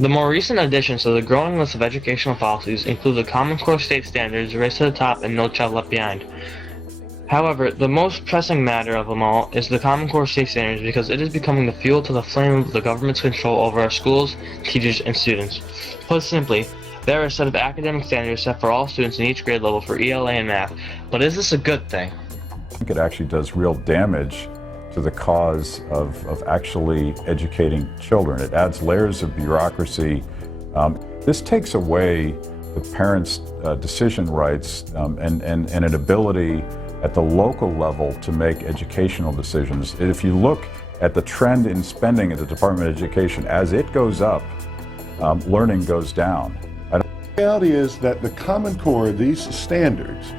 The more recent additions to the growing list of educational policies include the Common Core state standards, Race to the Top, and No Child Left Behind. However, the most pressing matter of them all is the Common Core state standards because it is becoming the fuel to the flame of the government's control over our schools, teachers, and students. Put simply, there are a set of academic standards set for all students in each grade level for ELA and math, but is this a good thing? I think it actually does real damage to the cause of actually educating children. It adds layers of bureaucracy. This takes away the parents' decision rights and an ability at the local level to make educational decisions. If you look at the trend in spending at the Department of Education, as it goes up, learning goes down. The reality is that the Common Core, these standards,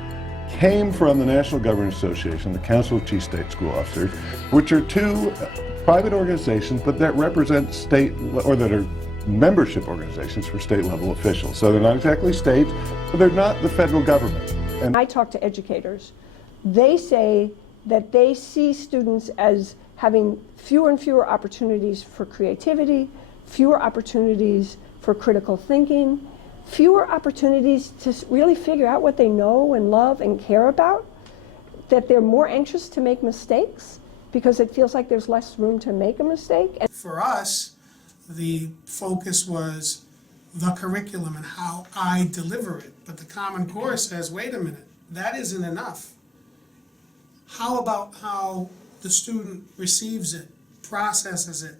came from the National Governors Association, the Council of Chief State School Officers, which are two private organizations, but that represent state, or that are membership organizations for state level officials. So they're not exactly states, but they're not the federal government. And I talk to educators. They say that they see students as having fewer and fewer opportunities for creativity, fewer opportunities for critical thinking, fewer opportunities to really figure out what they know and love and care about, that they're more anxious to make mistakes because it feels like there's less room to make a mistake. For us, the focus was the curriculum and how I deliver it. But the Common Core says, wait a minute, that isn't enough. How about how the student receives it, processes it,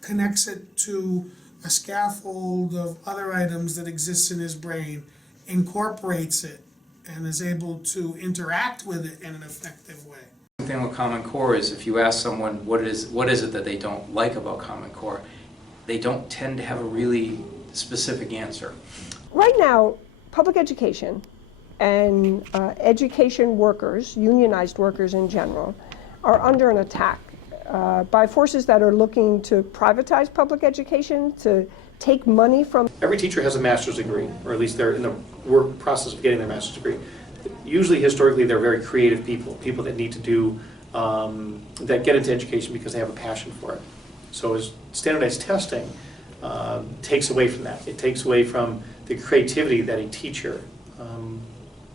connects it to a scaffold of other items that exists in his brain, incorporates it, and is able to interact with it in an effective way. The thing with Common Core is if you ask someone what is it that they don't like about Common Core, they don't tend to have a really specific answer. Right now, public education and education workers, unionized workers in general, are under an attack by forces that are looking to privatize public education, to take money from... Every teacher has a master's degree, or at least they're in the work process of getting their master's degree. Usually, historically, they're very creative people that need to do, that get into education because they have a passion for it. So as standardized testing takes away from that. It takes away from the creativity that a teacher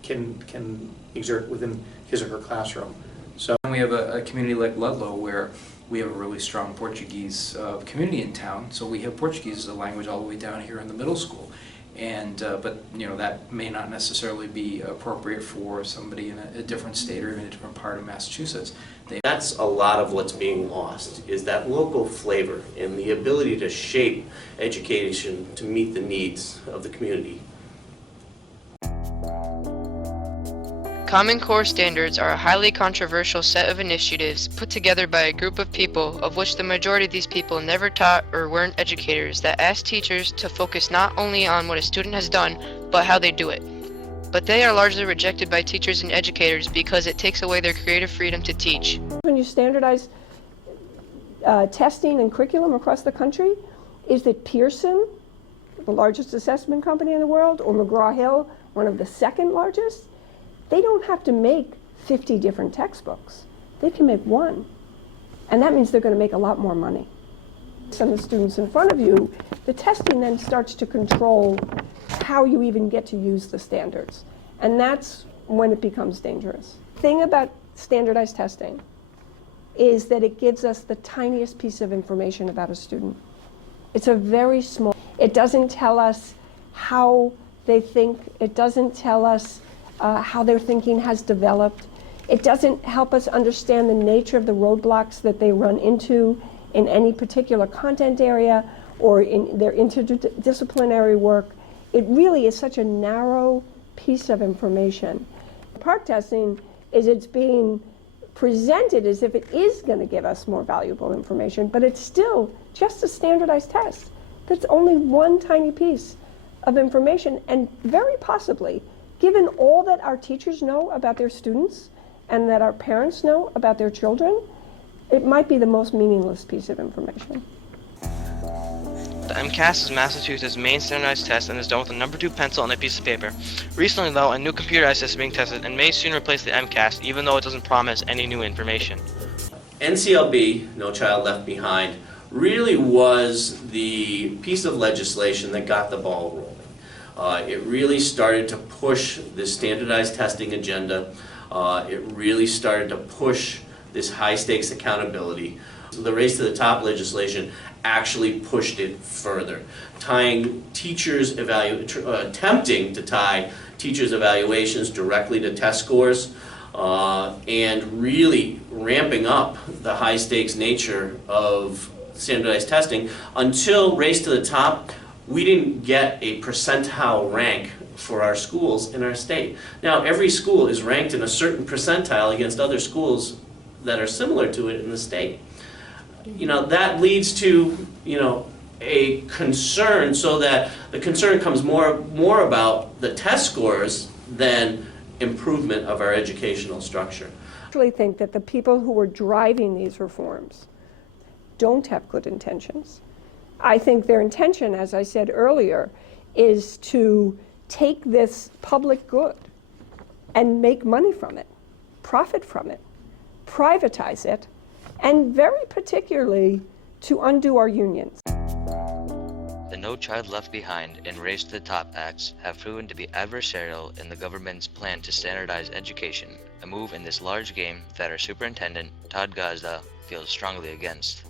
can exert within his or her classroom. So we have a community like Ludlow where we have a really strong Portuguese community in town, so we have Portuguese as a language all the way down here in the middle school. And but you know, that may not necessarily be appropriate for somebody in a different state or even a different part of Massachusetts. That's a lot of what's being lost, is that local flavor and the ability to shape education to meet the needs of the community. Common Core standards are a highly controversial set of initiatives put together by a group of people, of which the majority of these people never taught or weren't educators, that ask teachers to focus not only on what a student has done, but how they do it. But they are largely rejected by teachers and educators because it takes away their creative freedom to teach. When you standardize testing and curriculum across the country, is that Pearson, the largest assessment company in the world, or McGraw-Hill, one of the second largest, they don't have to make 50 different textbooks. They can make one. And that means they're going to make a lot more money. Some of the students in front of you, the testing then starts to control how you even get to use the standards. And that's when it becomes dangerous. The thing about standardized testing is that it gives us the tiniest piece of information about a student. It's a very small, it doesn't tell us how they think, it doesn't tell us how their thinking has developed. It doesn't help us understand the nature of the roadblocks that they run into in any particular content area or in their interdisciplinary work. It really is such a narrow piece of information. Park testing is it's being presented as if it is going to give us more valuable information, but it's still just a standardized test. That's only one tiny piece of information, and very possibly, given all that our teachers know about their students and that our parents know about their children, it might be the most meaningless piece of information. The MCAS is Massachusetts' main standardized test and is done with a number 2 pencil and a piece of paper. Recently, though, a new computerized test is being tested and may soon replace the MCAS, even though it doesn't promise any new information. NCLB, No Child Left Behind, really was the piece of legislation that got the ball rolling. It really started to push this standardized testing agenda. It really started to push this high-stakes accountability. So the Race to the Top legislation actually pushed it further, tying teachers' attempting to tie teachers' evaluations directly to test scores, and really ramping up the high-stakes nature of standardized testing. Until Race to the Top, we didn't get a percentile rank for our schools in our state. Now, every school is ranked in a certain percentile against other schools that are similar to it in the state. You know, that leads to, you know, a concern, so that the concern comes more about the test scores than improvement of our educational structure. I actually think that the people who are driving these reforms don't have good intentions. I think their intention, as I said earlier, is to take this public good and make money from it, profit from it, privatize it, and very particularly to undo our unions. The No Child Left Behind and Race to the Top Acts have proven to be adversarial in the government's plan to standardize education, a move in this large game that our superintendent, Todd Gazda, feels strongly against.